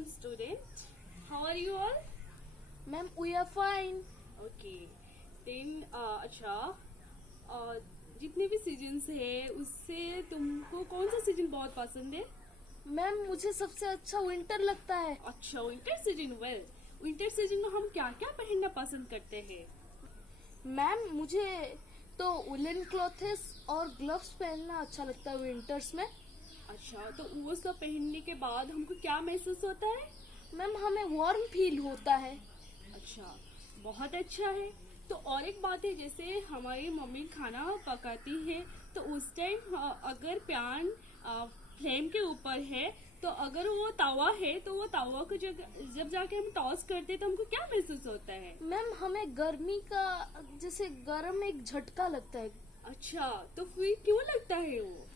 afternoon, student. How are you all? Ma'am, we are fine. Okay. Then अच्छा जितने भी seasons है उससे तुमको कौन सा सीजन बहुत पसंद है? मैम, मुझे सबसे अच्छा विंटर लगता है। अच्छा, winter season. Well, winter season में हम क्या क्या पहनना पसंद करते हैं? मैम, मुझे तो वुलन क्लॉथेस और ग्लव्स पहनना अच्छा लगता है विंटर्स में। अच्छा, तो वो सब पहनने के बाद हमको क्या महसूस होता है? मैम, हमें वार्म फील होता है। अच्छा, बहुत अच्छा है। तो और एक बात है, जैसे हमारी मम्मी खाना पकाती है तो उस टाइम अगर पैन फ्लेम के ऊपर है तो अगर वो तवा है तो वो तवा को जब जाके हम टॉस करते हैं तो हमको क्या महसूस होता है? मैम, हमें गर्मी का जैसे गर्म एक झटका लगता है। अच्छा, तो फिर क्यों लगता है वो?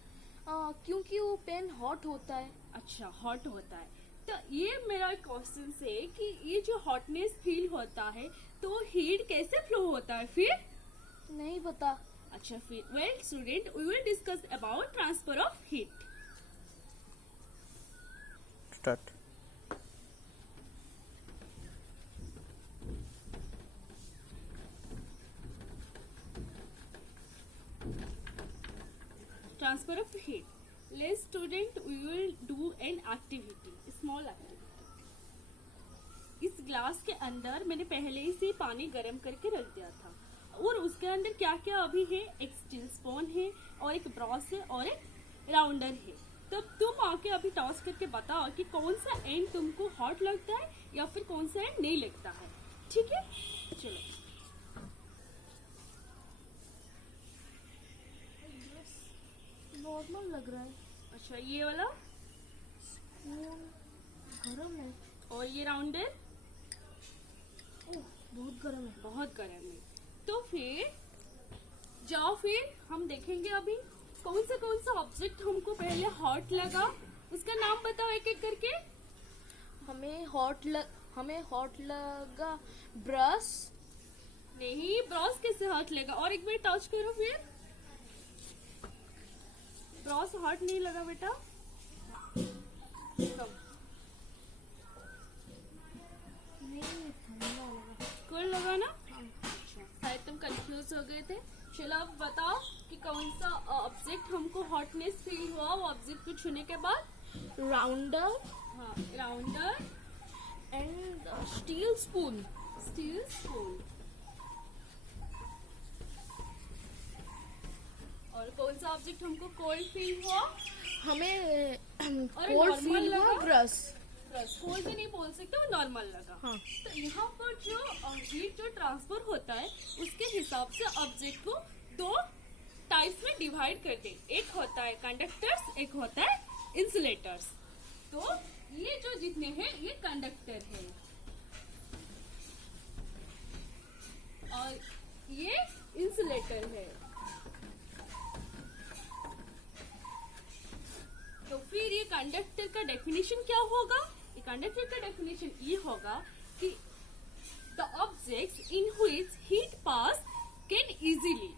क्योंकि वो पेन हॉट होता है। अच्छा, हॉट होता है। तो ये मेरा क्वेश्चन है कि ये जो हॉटनेस फील होता है तो हीट कैसे फ्लो होता है फिर? नहीं पता। अच्छा, फिर well student, we will discuss about transfer of heat. Start. Transfer of heat. Let's student, we will do an activity, small activity. इस ग्लास के अंदर मैंने पहले ही से पानी गर्म करके रख दिया था और उसके अंदर क्या क्या अभी है, एक स्टील स्पून है और एक ब्रश है और एक राउंडर है। तो तुम आके अभी टॉस करके बताओ कि कौन सा एंड तुमको हॉट लगता है या फिर कौन सा एंड नहीं लगता है। ठीक है, चलो। नॉर्मल लग रहा है। अच्छा, ये वाला गर्म है। और ये राउंडर बहुत गर्म है। बहुत गर्म है। तो फिर जाओ, फिर हम देखेंगे अभी कौन सा ऑब्जेक्ट हमको पहले हॉट लगा, उसका नाम बताओ एक एक करके। हमें हॉट लगा ब्रश। नहीं, ब्रश कैसे हॉट लगा? और एक बार टच करो फिर। ब्रश हॉट नहीं लगा बेटा। कूल लगा ना? अच्छा, शायद तुम कंफ्यूज हो गए थे। चलो अब बताओ कि कौन सा ऑब्जेक्ट हमको हॉटनेस फील हुआ वो ऑब्जेक्ट को छूने के बाद? राउंडर। हाँ, rounder and steel spoon. Steel spoon. और कौन सा ऑब्जेक्ट हमको कोल्ड फील हुआ? हमें और कोल्ड normal फील हुआ लगा? ब्रश। कोल्ड भी नहीं बोल सकते, वो नॉर्मल लगा। हाँ। तो यहाँ पर जो हीट जो ट्रांसफर होता है उसके हिसाब से ऑब्जेक्ट को दो टाइप्स में डिवाइड करते हैं। एक होता है कंडक्टर्स, एक होता है इंसुलेटर्स। तो ये जो जितने हैं ये कंडक्टर है और ये इंसुलेटर है। तो फिर ये कंडक्टर का डेफिनेशन क्या होगा? ये कंडक्टर का डेफिनेशन ये होगा कि the objects in which heat pass can easily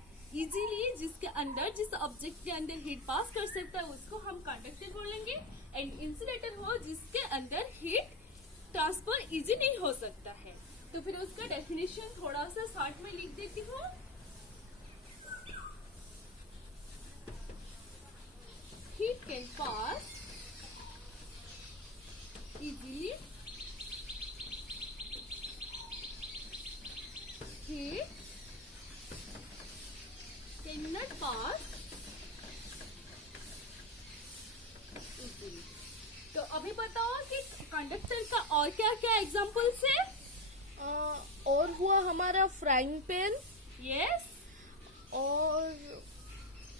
जिस ऑब्जेक्ट के अंदर हीट पास कर सकता है उसको हम कंडक्टर बोलेंगे। एंड इंसुलेटर हो जिसके अंदर हीट ट्रांसफर इजी नहीं हो सकता है। तो फिर उसका डेफिनेशन थोड़ा सा शॉर्ट में लिख देती हूँ। Heat can pass easily. Heat cannot pass easily. तो अभी बताओ कि कंडक्टर का और क्या क्या एग्जाम्पल्स है? और हुआ हमारा फ्राइंग पैन। यस। और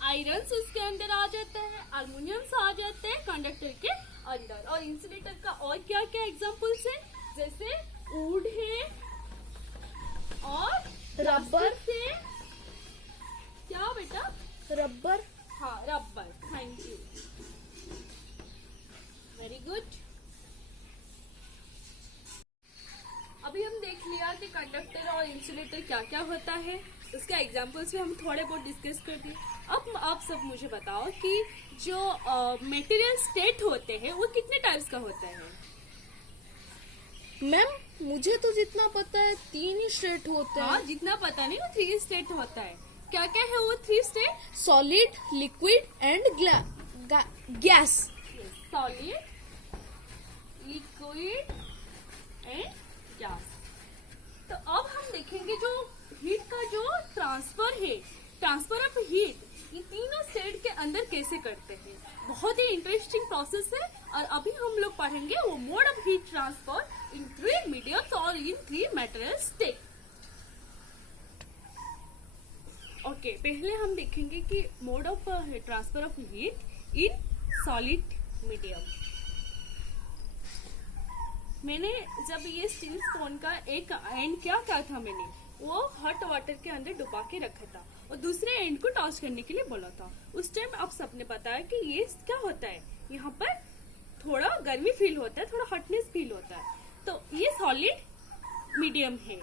आयरन्स उसके अंदर आ जाते हैं, अल्युमिनियम्स आ जाते हैं कंडक्टर के अंदर। और इंसुलेटर का और क्या क्या एग्जांपल्स है? जैसे वुड है और रबर से क्या बेटा? रबर। हाँ, rubber. Thank you, very good. अभी हम देख लिया कि कंडक्टर और इंसुलेटर क्या क्या होता है, उसके एग्जांपल्स भी हम थोड़े बहुत डिस्कस कर दिए। अब आप सब मुझे बताओ कि जो मटेरियल स्टेट होते हैं वो कितने टाइप्स का होता है? मैम मुझे तो जितना पता है 3 ही स्टेट होते हाँ, हैं। जितना पता नहीं वो 3 स्टेट होता है। क्या क्या है वो 3 state? Solid, liquid and gas. Solid, liquid and gas. तो अब हम देखेंगे जो हीट का जो ट्रांसफर ऑफ हीट ये तीनों स्टेट के अंदर कैसे करते हैं। बहुत ही इंटरेस्टिंग प्रोसेस है और अभी हम लोग पढ़ेंगे वो mode of heat transfer in 3 mediums और इन 3 मटेरियल स्टेट। ओके, पहले हम देखेंगे कि mode of transfer of heat in solid medium. मैंने जब ये स्टील स्पून का एक एंड क्या था, मैंने वो हॉट वाटर के अंदर डुबा के रखा था और दूसरे एंड को टॉस करने के लिए बोला था। उस टाइम आप सबने बताया कि ये क्या होता है, यहाँ पर थोड़ा गर्मी फील होता है, थोड़ा हॉटनेस फील होता है। तो ये सॉलिड मीडियम है,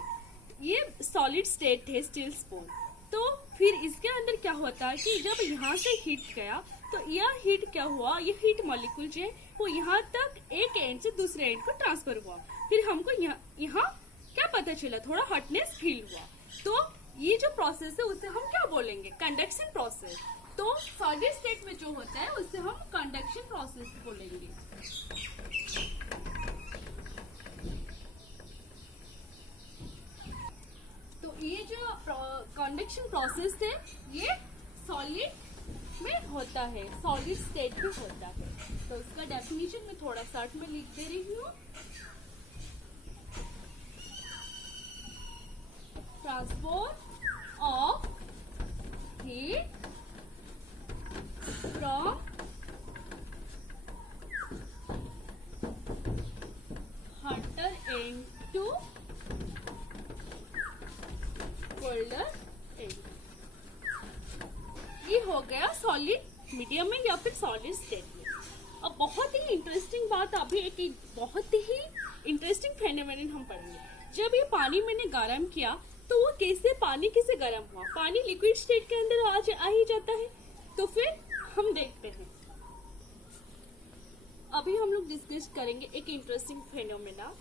ये सॉलिड स्टेट है स्टील स्पून। तो फिर इसके अंदर क्या होता है कि जब यहाँ से हीट गया तो यह हीट क्या हुआ, ये हीट मॉलिक्यूल जो है वो यहाँ तक एक एंड से दूसरे एंड को ट्रांसफर हुआ। फिर हमको यहाँ क्या पता चला, थोड़ा हॉटनेस फील हुआ। तो ये जो प्रोसेस है उसे हम क्या बोलेंगे, कंडक्शन प्रोसेस। तो सॉलिड स्टेट में जो होता है उसे हम कंडक्शन प्रोसेस बोलेंगे। तो ये जो कंडक्शन प्रोसेस है ये सॉलिड में होता है, सॉलिड स्टेट में होता है। तो इसका डेफिनेशन मैं थोड़ा शॉर्ट में लिख दे रही हूँ। Transport of heat from hotter end to colder end। ये हो गया सॉलिड मीडियम में या फिर सॉलिड स्टेट में। अब बहुत ही इंटरेस्टिंग बात, अभी एक बहुत ही इंटरेस्टिंग फेनोमेनन हम पढ़ेंगे। जब ये पानी मैंने गर्म किया तो वो पानी कैसे गर्म हुआ। पानी लिक्विड स्टेट के अंदर आ ही जाता है। तो फिर हम देखते हैं, अभी हम लोग डिस्कस करेंगे एक इंटरेस्टिंग फेनोमेना,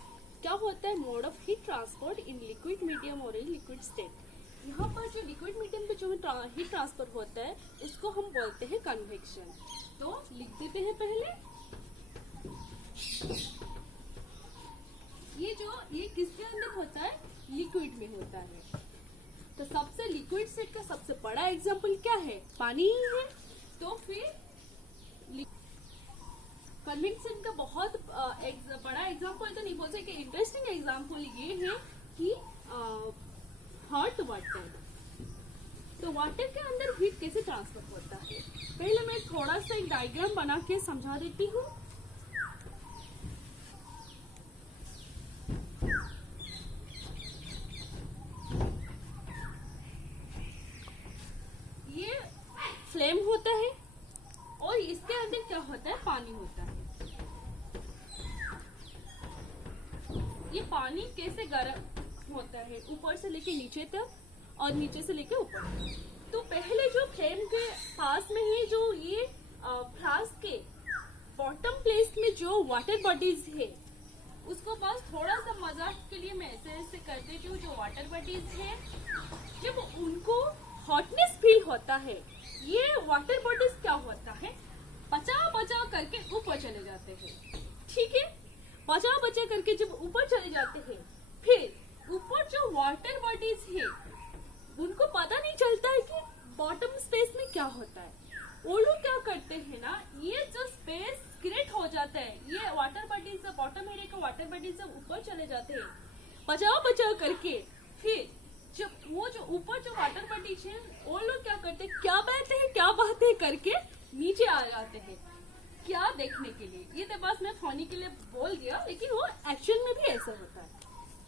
क्या होता है mode of heat transport in liquid medium और इन लिक्विड स्टेट। यहाँ पर जो लिक्विड मीडियम पे जो हीट ट्रांसफर होता है उसको हम बोलते हैं कन्वेक्शन। तो लिख देते हैं पहले, ये किसके अंदर होता है, लिक्विड में होता है। तो सबसे लिक्विड स्टेट का सबसे बड़ा एग्जांपल क्या है, पानी ही है। तो फिर कन्वेक्शन का बहुत बड़ा एग्जांपल तो नहीं बोल सकते, इंटरेस्टिंग एग्जांपल ये है कि हॉट वाटर। तो वाटर के अंदर हीट कैसे ट्रांसफर होता है, पहले मैं थोड़ा सा एक डायग्राम बना के समझा देती हूँ। ये फ्लेम होता है और इसके अंदर क्या होता है, पानी होता है। ये पानी कैसे गर्म होता है, ऊपर से लेके नीचे तक और नीचे से लेके ऊपर तक। तो पहले जो फ्लेम के पास में ही जो ये फ्लास्क के बॉटम प्लेस में जो वाटर बॉडीज है, उसको बस थोड़ा सा मजाक के लिए मैं ऐसे कर देती हूँ। जो वाटर बॉडीज है जब उनको हॉटनेस फील होता है, ये वाटर बॉडीज क्या होता है, बचा करके ऊपर चले जाते हैं। ठीक है, बचा करके जब ऊपर चले जाते हैं, फिर ऊपर जो वाटर बॉडीज है उनको पता नहीं चलता है कि बॉटम स्पेस में क्या होता है। वो लोग क्या करते हैं ना, ये जो स्पेस क्रिएट हो जाता है, ये वाटर बॉडीज बॉटम एरिया के वाटर बॉडीज ऊपर चले जाते हैं बचा करके। फिर जब वो जो ऊपर जो वाटर बॉडीज है वो लोग क्या करते हैं, क्या बातें करके नीचे आ जाते हैं, क्या देखने के लिए। ये तो बस मैं फनी के लिए बोल दिया, लेकिन वो एक्चुअल में भी ऐसा होता है।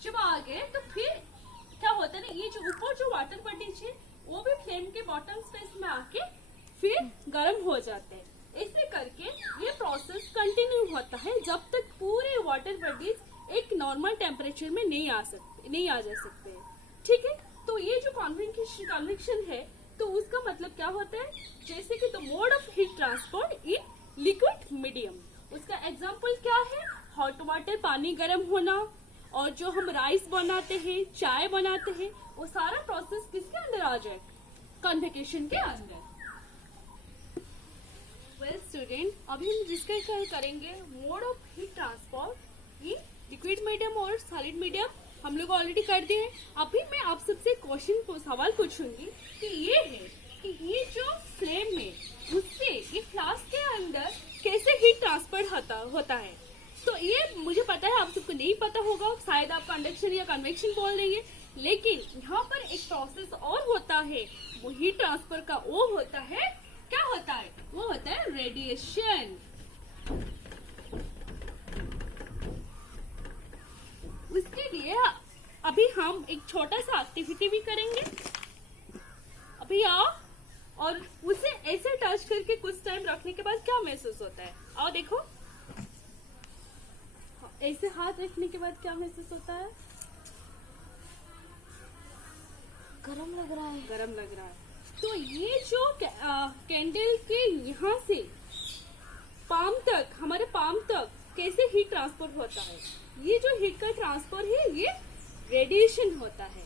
जब आ गए तो फिर क्या होता है ना, ये जो ऊपर जो वाटर बॉडीज है वो भी फ्लेम के बॉटम स्पेस में आके फिर गर्म हो जाते हैं। ऐसे करके ये प्रोसेस कंटिन्यू होता है जब तक पूरे वाटर बॉडीज एक नॉर्मल टेम्परेचर में नहीं आ जा सकते हैं। ठीक है, तो ये जो कन्वेक्शन है तो उसका मतलब क्या होता है, जैसे कि the mode of heat transport in liquid medium. उसका एग्जांपल क्या है, हॉट वाटर पानी गर्म होना, और जो हम राइस बनाते हैं, चाय बनाते हैं, वो सारा प्रोसेस किसके अंदर आ जाए? कन्वेक्शन के अंदर। वेल स्टूडेंट, अभी हम डिस्कस करेंगे mode of heat transport in liquid medium और सॉलिड मीडियम। हम लोग ऑलरेडी कर दिए हैं। अभी मैं आप सबसे क्वेश्चन सवाल पूछूंगी कि ये है कि ये जो फ्लेम है उससे ये फ्लास्क के अंदर कैसे हीट ट्रांसफर होता है। तो ये मुझे पता है, आप सबको नहीं पता होगा, शायद आप कंडक्शन या कन्वेक्शन बोल देंगे, लेकिन यहाँ पर एक प्रोसेस और होता है, वो हीट ट्रांसफर का वो होता है, क्या होता है? वो होता है रेडिएशन। उसके लिए अभी हम एक छोटा सा एक्टिविटी भी करेंगे। अभी आओ और उसे ऐसे टच करके कुछ टाइम रखने के बाद क्या महसूस होता है? आओ देखो, ऐसे हाथ रखने के बाद क्या महसूस होता है? गरम लग रहा है। गरम लग रहा है। तो ये जो कैंडल के यहाँ से पाम तक, हमारे पाम तक कैसे हीट ट्रांसफर होता है? ये जो हीट का ट्रांसफर है ये रेडिएशन होता है।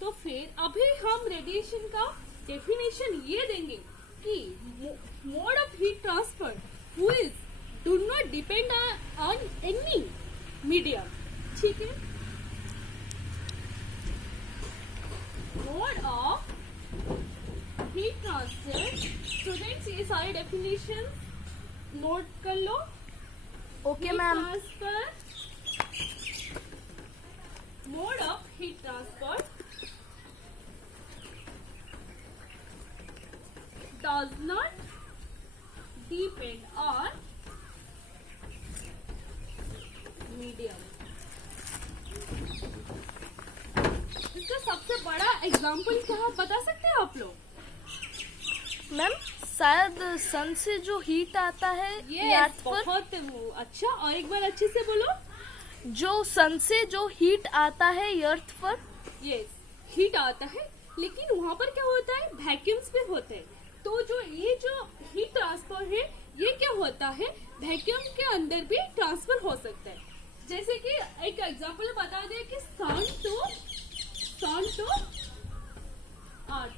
तो फिर अभी हम रेडिएशन का डेफिनेशन ये देंगे कि mode of heat transfer which do not depend on any medium. ठीक है, mode of heat transfer. Students ये सारे डेफिनेशन नोट कर लो। Okay ma'am. Mode of heat transfer does not depend on medium। इसका सबसे बड़ा एग्जाम्पल क्या है बता सकते हैं आप लोग? मैम शायद सन से जो हीट आता है ये अर्थ पर। बहुत अच्छा, और एक बार अच्छे से बोलो। जो सन से जो हीट आता है अर्थ पर। यस, हीट आता है, लेकिन वहाँ पर क्या होता है? वैक्यूम्स भी होते हैं। तो जो ये जो हीट ट्रांसफर है ये क्या होता है? वैक्यूम के अंदर भी ट्रांसफर हो सकता है। जैसे कि एक एग्जांपल बता दें कि सन टू अर्थ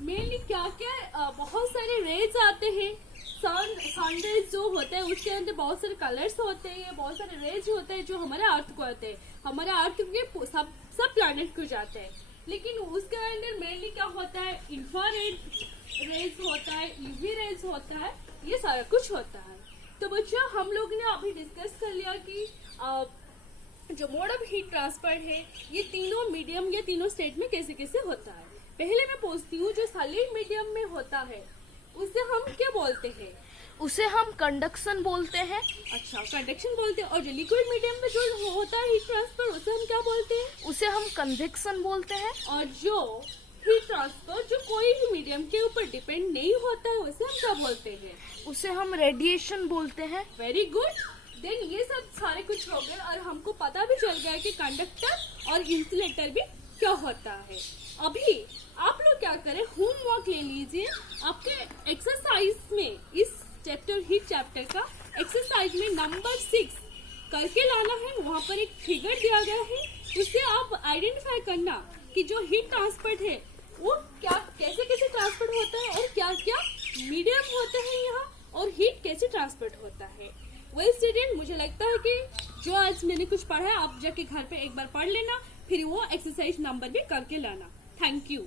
मेनली क्या क्या बहुत सारे रेज आते हैं। सन रेज जो होते हैं उसके अंदर बहुत सारे कलर्स होते हैं, बहुत सारे रेज होते हैं जो हमारे अर्थ को आते हैं, हमारे अर्थ के सब प्लैनेट को जाते हैं। लेकिन उसके अंदर मेनली क्या होता है? इंफ्रारेड रेज होता है, यूवी रेज होता है, ये सारा कुछ होता है। तो बच्चों, हम लोग ने अभी डिस्कस कर लिया कि जो मोड ऑफ हीट ट्रांसफर है ये तीनों मीडियम या तीनों स्टेट में कैसे कैसे होता है। पहले मैं पूछती हूँ, जो सॉलिड मीडियम में होता है उसे हम क्या बोलते हैं? उसे हम कंडक्शन बोलते हैं। अच्छा, कंडक्शन बोलते हैं। और जो लिक्विड मीडियम में जो होता है हीट ट्रांसफर उसे हम क्या बोलते हैं? उसे हम कन्वेक्शन बोलते हैं। और जो हीट ट्रांसफर जो कोई भी मीडियम के ऊपर डिपेंड नहीं होता है उसे हम क्या बोलते हैं? उसे हम रेडिएशन बोलते हैं। Very good. देन ये सब सारे कुछ हो गए और हमको पता भी चल गया कि कंडक्टर और इंसुलेटर भी क्या होता है। अभी आप लोग क्या करें, होमवर्क ले लीजिए। आपके एक्सरसाइज में इस चैप्टर हीट चैप्टर का एक्सरसाइज में नंबर 6 करके लाना है। वहाँ पर एक फिगर दिया गया है, उससे आप आइडेंटिफाई करना कि जो हीट ट्रांसफर है वो क्या कैसे कैसे ट्रांसफर होता है और क्या क्या मीडियम होता है यहाँ, और हीट कैसे ट्रांसफर होता है। वेल स्टूडेंट, मुझे लगता है कि जो आज मैंने कुछ पढ़ा है आप जाके घर पे एक बार पढ़ लेना, फिर वो एक्सरसाइज नंबर भी करके लाना। Thank you.